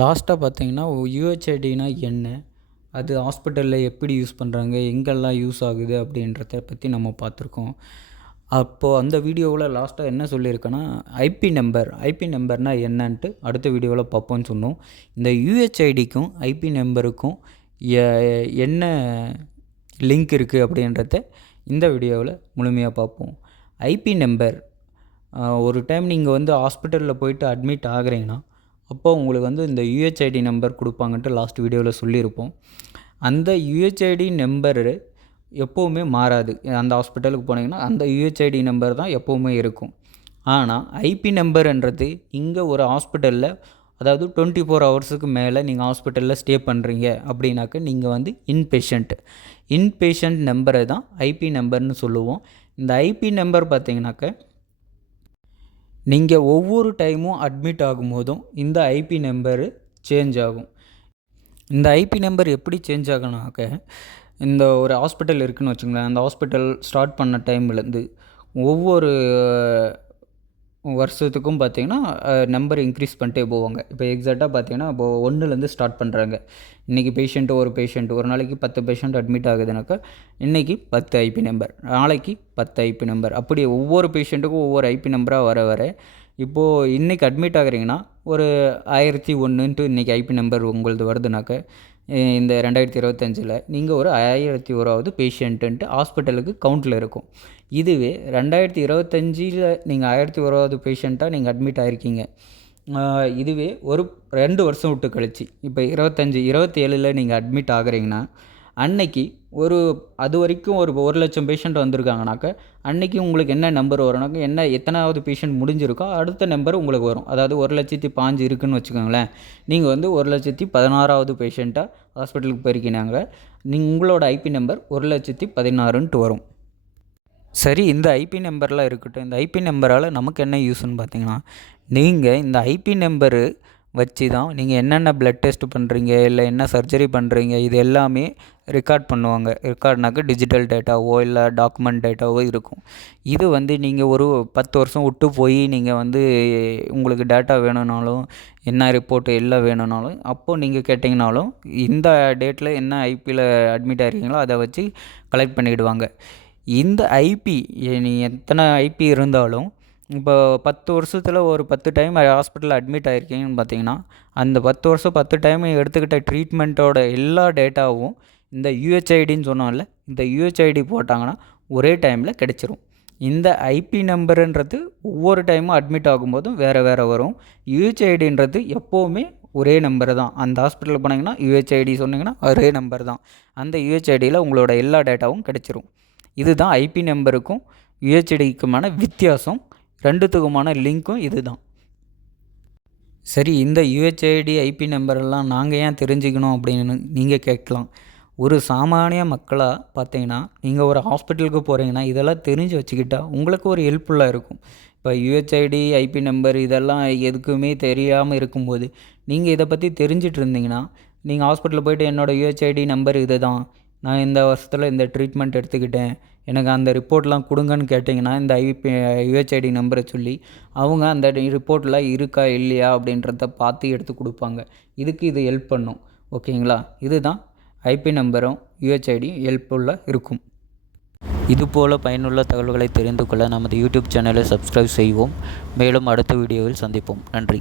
லாஸ்ட்டாக பார்த்தீங்கன்னா, யுஹெச்ஐடினா என்ன? அது ஹாஸ்பிட்டலில் எப்படி யூஸ் பண்ணுறாங்க? எங்கெல்லாம் யூஸ் ஆகுது? அப்படின்றத பற்றி நம்ம பார்த்துருக்கோம். அப்போது அந்த வீடியோவில் லாஸ்ட்டாக என்ன சொல்லியிருக்கேன்னா, ஐபி நம்பர்னால் என்னன்ட்டு அடுத்த வீடியோவில் பார்ப்போம்னு சொன்னோம். இந்த யுஹெச்ஐடிக்கும் ஐபி நம்பருக்கும் என்ன லிங்க் இருக்குது அப்படின்றத இந்த வீடியோவில் முழுமையாக பார்ப்போம். ஐபி நம்பர் ஒரு டைம் நீங்கள் வந்து ஹாஸ்பிட்டலில் போயிட்டு அட்மிட் ஆகுறீங்கன்னா, அப்போ உங்களுக்கு இந்த யுஹெச்ஐடி நம்பர் கொடுப்பாங்கன்ட்டு லாஸ்ட் வீடியோவில் சொல்லியிருப்போம். அந்த யுஹெச்ஐடி நம்பரு எப்போவுமே மாறாது. அந்த ஹாஸ்பிட்டலுக்கு போனீங்கன்னா அந்த யுஹெச்ஐடி நம்பர் தான் எப்போவுமே இருக்கும். ஆனால் ஐபி நம்பர்ன்றது இங்கே ஒரு ஹாஸ்பிட்டலில், அதாவது 24 ஹவர்ஸுக்கு மேலே நீங்கள் ஹாஸ்பிட்டலில் ஸ்டே பண்ணுறீங்க அப்படின்னாக்க நீங்கள் இன்பேஷண்ட் நம்பரை தான் ஐபி நம்பர்னு சொல்லுவோம். இந்த ஐபி நம்பர் பார்த்தீங்கன்னாக்க நீங்கள் ஒவ்வொரு டைமும் அட்மிட் ஆகும்போதும் இந்த ஐபி நம்பரு சேஞ்ச் ஆகும். இந்த ஐபி நம்பர் எப்படி சேஞ்ச் ஆகுனாக்க, இந்த ஒரு ஹாஸ்பிட்டல் இருக்குதுன்னு வச்சுங்களேன். அந்த ஹாஸ்பிட்டல் ஸ்டார்ட் பண்ண டைம்லேருந்து ஒவ்வொரு வருஷத்துக்கும் பார்த்திங்கன்னா நம்பர் இன்க்ரீஸ் பண்ணிட்டே போவாங்க. இப்போ எக்ஸாக்டாக பார்த்திங்கன்னா, இப்போது 1லேருந்து ஸ்டார்ட் பண்ணுறாங்க. இன்றைக்கி ஒரு பேஷண்ட் ஒரு நாளைக்கு 10 பேஷண்ட் அட்மிட் ஆகுதுனாக்கா, இன்றைக்கி 10 ஐபி நம்பர், நாளைக்கு 10 ஐபி நம்பர், அப்படி ஒவ்வொரு பேஷண்ட்டுக்கும் ஒவ்வொரு ஐபி நம்பராக வர இப்போது இன்றைக்கி அட்மிட் ஆகுறீங்கன்னா ஒரு 1001ன்ட்டு இன்றைக்கி ஐபி நம்பர் உங்களது வருதுனாக்க, இந்த 2025 நீங்கள் ஒரு 1001வது பேஷண்ட்டுன்ட்டு ஹாஸ்பிட்டலுக்கு கவுண்டில் இருக்கும். இதுவே 2025 நீங்கள் 1001வது பேஷண்ட்டாக நீங்கள் அட்மிட் ஆகிருக்கீங்க. இதுவே ஒரு 2 வருஷம் விட்டு கழிச்சு, இப்போ 27 நீங்கள் அட்மிட் ஆகுறீங்கன்னா, அன்னைக்கு அது வரைக்கும் ஒரு 1,00,000 பேஷண்ட் வந்திருக்காங்கனாக்க, அன்றைக்கி உங்களுக்கு என்ன நம்பர் வரும்னாக்க, எத்தனாவது பேஷண்ட் முடிஞ்சிருக்கோ அடுத்த நம்பர் உங்களுக்கு வரும். அதாவது 1,05,005 இருக்குதுன்னு வச்சுக்கோங்களேன். நீங்கள் 1,16வது பேஷண்ட்டாக ஹாஸ்பிட்டலுக்கு போயிருக்கீங்க. உங்களோட ஐபி நம்பர் 1,16ன்ட்டு வரும். சரி, இந்த ஐபி நம்பர்லாம் இருக்கட்டும். இந்த ஐபி நம்பரால் நமக்கு என்ன யூஸ்ன்னு பார்த்தீங்கன்னா, நீங்கள் இந்த ஐபி நம்பரு வச்சு தான் நீங்கள் என்னென்ன ப்ளட் டெஸ்ட் பண்ணுறீங்க, இல்லை என்ன சர்ஜரி பண்ணுறீங்க, இது எல்லாமே ரெக்கார்ட் பண்ணுவாங்க. ரெக்கார்ட்னாக்க டிஜிட்டல் டேட்டாவோ இல்லை டாக்குமெண்ட் டேட்டாவோ இருக்கும். இது நீங்கள் ஒரு 10 வருஷம் விட்டு போய் நீங்கள் உங்களுக்கு டேட்டா வேணும்னாலும், என்ன ரிப்போர்ட் எல்லாம் வேணும்னாலும், அப்போது நீங்கள் கேட்டிங்கனாலும் இந்த டேட்டில் என்ன ஐபியில் அட்மிட் ஆகிருக்கீங்களோ அதை வச்சு கலெக்ட் பண்ணிவிடுவாங்க. இந்த ஐபி எத்தனை ஐபி இருந்தாலும், இப்போ 10 வருஷத்தில் ஒரு 10 டைம் ஹாஸ்பிட்டலில் அட்மிட் ஆகிருக்கீங்கன்னு பார்த்தீங்கன்னா, அந்த 10 வருஷம் 10 டைம் எடுத்துக்கிட்ட ட்ரீட்மெண்ட்டோட எல்லா டேட்டாவும் இந்த யுஹெச்ஐடின்னு சொன்னோம்ல, இந்த யுஹெச்ஐடி போட்டாங்கன்னா ஒரே டைமில் கிடச்சிரும். இந்த ஐபி நம்பருன்றது ஒவ்வொரு டைமும் அட்மிட் ஆகும்போதும் வேறு வரும். யுஹெச்ஐடின்றது எப்போவுமே ஒரே நம்பர் தான். அந்த ஹாஸ்பிட்டலில் போனீங்கன்னா யுஹெச்ஐடி சொன்னீங்கன்னா ஒரே நம்பர் தான். அந்த யுஹெச்ஐடியில் உங்களோட எல்லா டேட்டாவும் கிடச்சிரும். இதுதான் ஐபி நம்பருக்கும் யுஹெச்ஐடிக்குமான வித்தியாசம். ரெண்டுத்துக்குமான லிங்க்கும் இது தான். சரி, இந்த யுஹெச்ஐடி ஐபி நம்பரெல்லாம் நாங்கள் ஏன் தெரிஞ்சுக்கணும் அப்படின்னு நீங்கள் கேட்கலாம். ஒரு சாமானிய மக்களாக பார்த்தீங்கன்னா, நீங்கள் ஒரு ஹாஸ்பிட்டலுக்கு போகிறீங்கன்னா இதெல்லாம் தெரிஞ்சு வச்சுக்கிட்டா உங்களுக்கு ஒரு ஹெல்ப்ஃபுல்லாக இருக்கும். இப்போ யுஹெச்ஐடி ஐபி நம்பர் இதெல்லாம் எதுக்குமே தெரியாமல் இருக்கும்போது நீங்கள் இதை பற்றி தெரிஞ்சிட்டு இருந்தீங்கன்னா, நீங்கள் ஹாஸ்பிட்டலில் போய்ட்டு என்னோடய யுஹெச்ஐடி நம்பர் இது தான், நான் இந்த வருஷத்தில் இந்த ட்ரீட்மெண்ட் எடுத்துக்கிட்டேன், எனக்கு அந்த ரிப்போர்ட்லாம் கொடுங்கன்னு கேட்டிங்கன்னா, இந்த யுஹெச்ஐடி நம்பரை சொல்லி அவங்க அந்த ரிப்போர்ட்லாம் இருக்கா இல்லையா அப்படின்றத பார்த்து எடுத்து கொடுப்பாங்க. இதுக்கு இது ஹெல்ப் பண்ணும். ஓகேங்களா? இதுதான் ஐபி நம்பரும் யுஹெச்ஐடியும் ஹெல்ப்ஃபுல்லாக இருக்கும். இதுபோல் பயனுள்ள தகவல்களை தெரிந்து கொள்ள நமது யூடியூப் சேனலை சப்ஸ்கிரைப் செய்வோம். மேலும் அடுத்த வீடியோவில் சந்திப்போம். நன்றி.